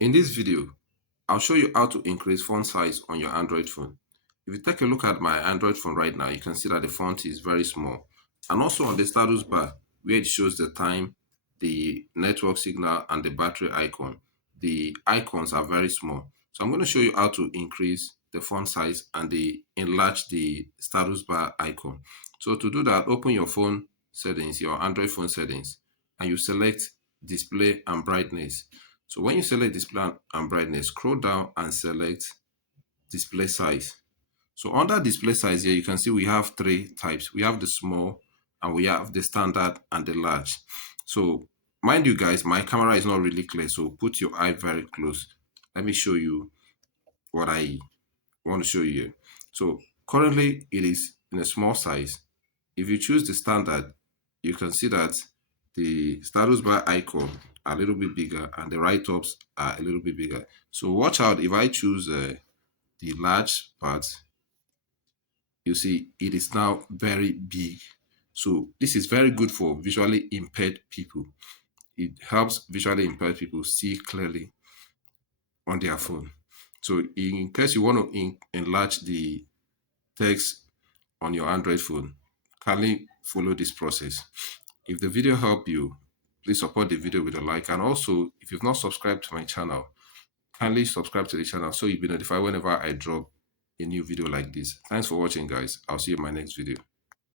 In this video, I'll show you how to increase font size on your Android phone. If you take a look at my Android phone right now, you can see that the font is very small. And also on the status bar, where it shows the time, the network signal, and the battery icon, the icons are very small. So I'm going to show you how to increase the font size and enlarge the status bar icon. So to do that, open your phone settings, your Android phone settings, and you select display and brightness. So when you select display and brightness, scroll down and select display size. So under display size here, you can see we have three types. We have the small, and we have the standard and the large. So mind you guys, my camera is not really clear, so put your eye very close. Let me show you what I want to show you here. So currently it is in a small size. If you choose the standard, you can see that the status bar icon are a little bit bigger and the write-ups are a little bit bigger. So watch out, if I choose the large part, you see it is now very big. So this is very good for visually impaired people. It helps visually impaired people see clearly on their phone. So in case you want to enlarge the text on your Android phone, kindly follow this process. If the video helped you, please support the video with a like. And also, if you've not subscribed to my channel, kindly subscribe to the channel so you'll be notified whenever I drop a new video like this. Thanks for watching, guys. I'll see you in my next video.